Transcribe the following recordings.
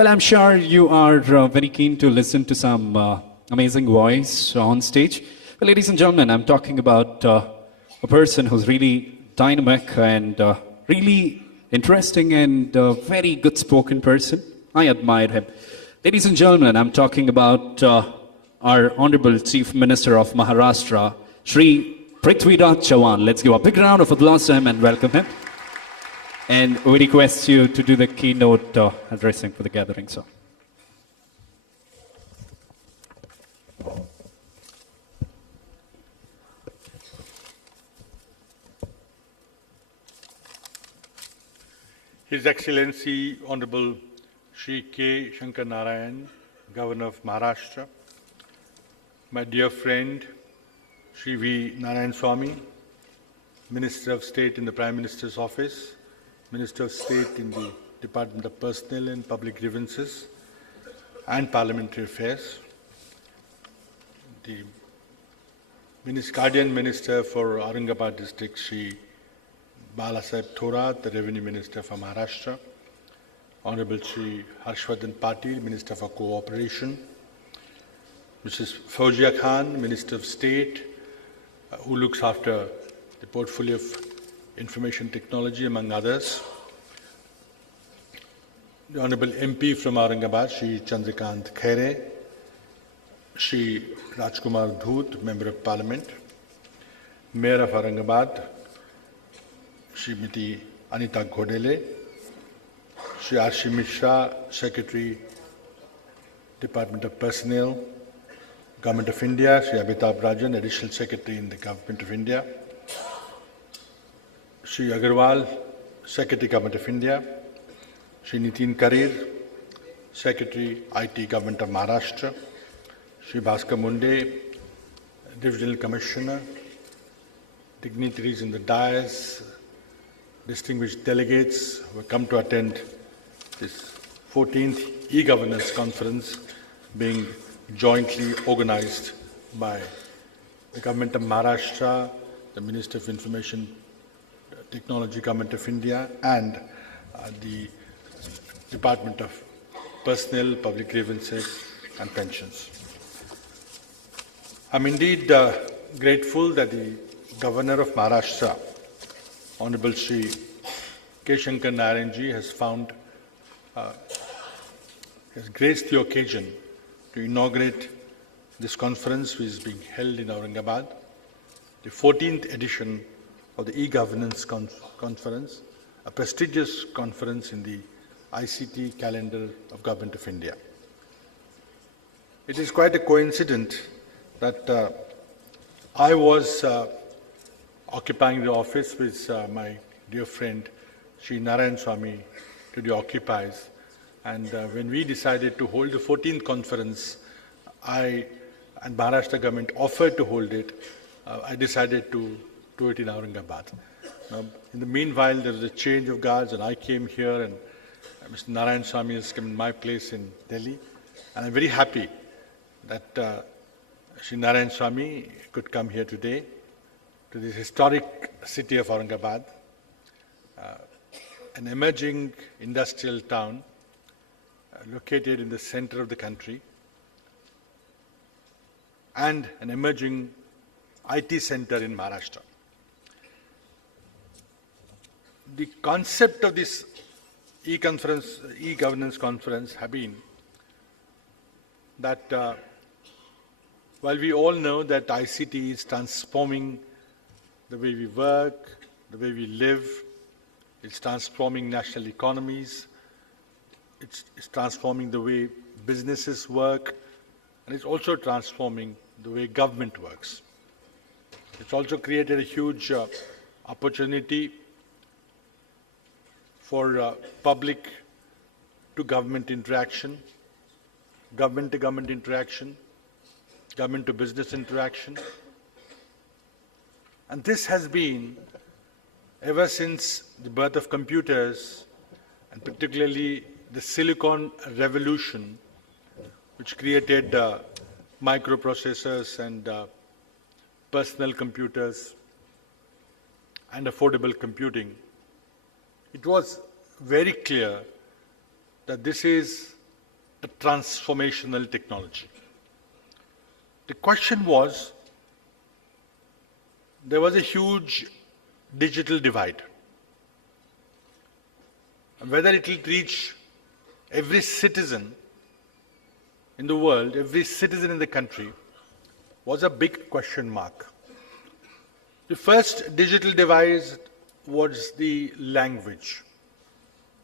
Well, I'm sure you are very keen to listen to some amazing voice on stage. Well, ladies and gentlemen, I'm talking about a person who's really dynamic and really interesting and very good spoken person. I admire him. Ladies and gentlemen, I'm talking about our Honorable Chief Minister of Maharashtra, Shri Prithviraj Chavan. Let's give a big round of applause to him and welcome him. And we request you to do the keynote addressing for the gathering, sir. His Excellency Honorable Shri K. Shankar Narayan, Governor of Maharashtra, my dear friend Shri V. Narayan Swamy, Minister of State in the Prime Minister's Office, Minister of State in the Department of Personnel and Public Grievances and Parliamentary Affairs, the Guardian Minister for Aurangabad District, Shri Balasaheb Thorat, the Revenue Minister for Maharashtra, Honorable Shri Harshvardhan Patil, Minister for Cooperation, Mrs. Fauzia Khan, Minister of State, who looks after the portfolio of information technology, among others. The Honorable MP from Aurangabad, Shri Chandrakant Khaire, Shri Rajkumar Dhoot, Member of Parliament, Mayor of Aurangabad, Srimati Anita Ghodele, Shri Arshi Mishra, Secretary, Department of Personnel, Government of India, Shri Amitabh Rajan, Additional Secretary in the Government of India, Shri Agarwal, Secretary, Government of India, Shri Nitin Karir, Secretary, IT, Government of Maharashtra, Shri Bhaskar Munde, Divisional Commissioner, dignitaries in the dais, distinguished delegates who have come to attend this 14th e-governance conference being jointly organized by the Government of Maharashtra, the Minister of Information Technology, Government of India, and the Department of Personnel, Public Grievances and Pensions. I'm indeed grateful that the Governor of Maharashtra, Honorable Shri K. Shankar Narayan ji, has graced the occasion to inaugurate this conference, which is being held in Aurangabad, the 14th edition of the e-governance conference, a prestigious conference in the ICT calendar of Government of India. It is quite a coincidence that I was occupying the office with my dear friend Shri Narayan Swamy today occupies, and when we decided to hold the 14th conference, I and Maharashtra government offered to hold it. I decided to do it in Aurangabad. Now, in the meanwhile, there was a change of guards, and I came here, and Mr. Narayan Swamy has come in my place in Delhi, and I'm very happy that Shri Narayan Swamy could come here today to this historic city of Aurangabad, an emerging industrial town located in the center of the country, and an emerging IT center in Maharashtra. The concept of this e-governance conference have been that while we all know that ICT is transforming the way we work, the way we live, it's transforming national economies, it's transforming the way businesses work, and it's also transforming the way government works. It's also created a huge opportunity for public to government interaction, government to government interaction, government to business interaction. And this has been, ever since the birth of computers, and particularly the Silicon Revolution, which created microprocessors and personal computers and affordable computing, it was very clear that this is a transformational technology. The question was, there was a huge digital divide. And whether it will reach every citizen in the world, every citizen in the country, was a big question mark. The first digital divide was the language.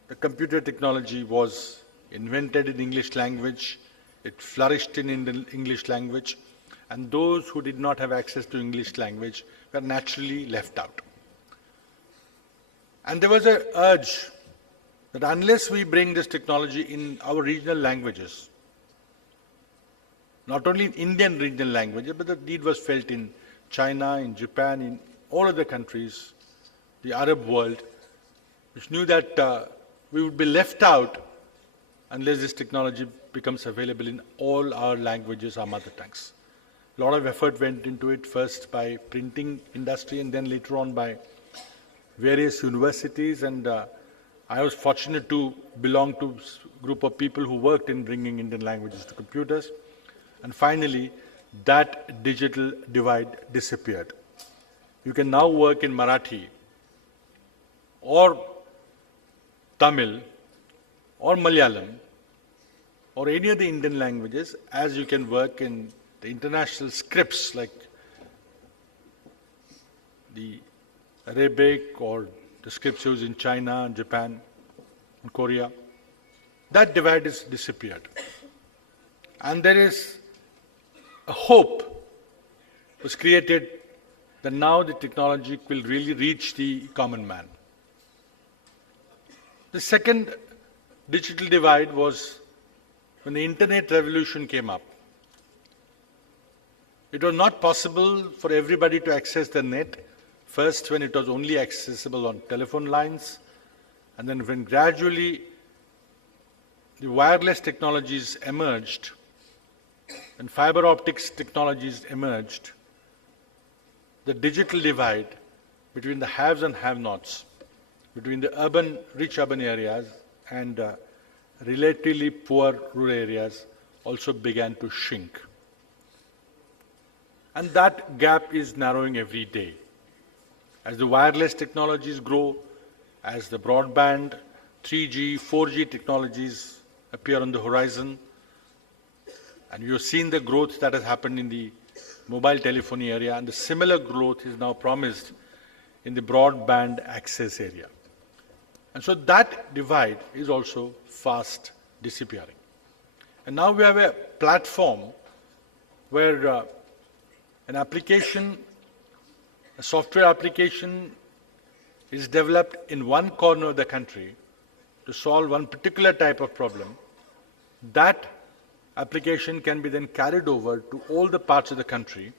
The computer technology was invented in English language, it flourished in English language, and those who did not have access to English language were naturally left out. And there was an urge that unless we bring this technology in our regional languages, not only in Indian regional languages, but the need was felt in China, in Japan, in all other countries, the Arab world, which knew that we would be left out unless this technology becomes available in all our languages, our mother tongues. A lot of effort went into it, first by printing industry and then later on by various universities. And I was fortunate to belong to a group of people who worked in bringing Indian languages to computers. And finally, that digital divide disappeared. You can now work in Marathi or Tamil or Malayalam or any of the Indian languages as you can work in the international scripts like the Arabic or the scripts used in China and Japan and Korea. That divide has disappeared. And there is a hope was created that now the technology will really reach the common man. The second digital divide was when the internet revolution came up. It was not possible for everybody to access the net, first when it was only accessible on telephone lines, and then when gradually the wireless technologies emerged, and fiber optics technologies emerged, the digital divide between the haves and have-nots, between the rich urban areas and relatively poor rural areas also began to shrink. And that gap is narrowing every day. As the wireless technologies grow, as the broadband, 3G, 4G technologies appear on the horizon, and you've seen the growth that has happened in the mobile telephony area, and the similar growth is now promised in the broadband access area. And so that divide is also fast disappearing. And now we have a platform where an application, a software application is developed in one corner of the country to solve one particular type of problem. That application can be then carried over to all the parts of the country.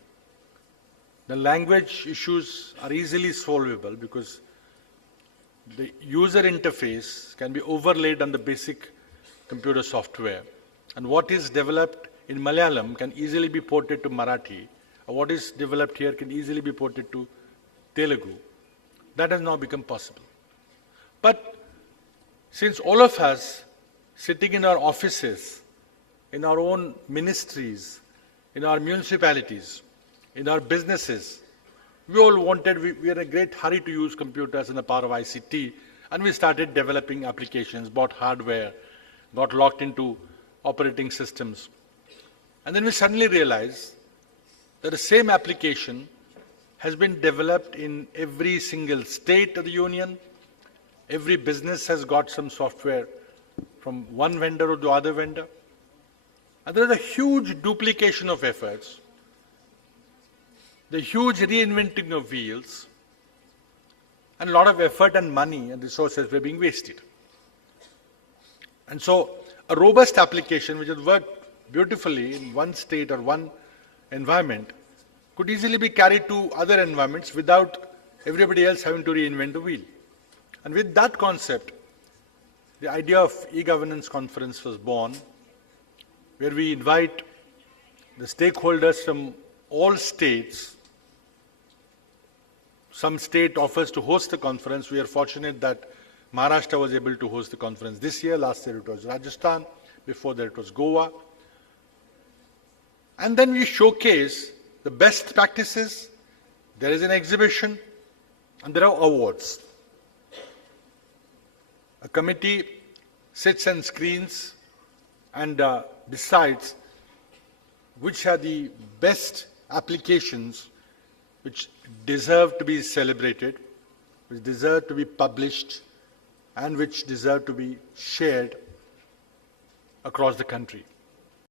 The language issues are easily solvable because the user interface can be overlaid on the basic computer software. And what is developed in Malayalam can easily be ported to Marathi, or what is developed here can easily be ported to Telugu. That has now become possible. But since all of us sitting in our offices, in our own ministries, in our municipalities, in our businesses, we all wanted, we are in a great hurry to use computers and the power of ICT, and we started developing applications, bought hardware, got locked into operating systems. And then we suddenly realized that the same application has been developed in every single state of the union. Every business has got some software from one vendor or the other vendor. And there is a huge duplication of efforts, the huge reinventing of wheels, and a lot of effort and money and resources were being wasted. And so a robust application which has worked beautifully in one state or one environment could easily be carried to other environments without everybody else having to reinvent the wheel. And with that concept, the idea of e-governance conference was born, where we invite the stakeholders from all states. Some state offers to host the conference. We are fortunate that Maharashtra was able to host the conference this year. Last year it was Rajasthan. Before that it was Goa. And then we showcase the best practices. There is an exhibition and there are awards. A committee sits and screens and decides which are the best applications which deserve to be celebrated, which deserve to be published, and which deserve to be shared across the country.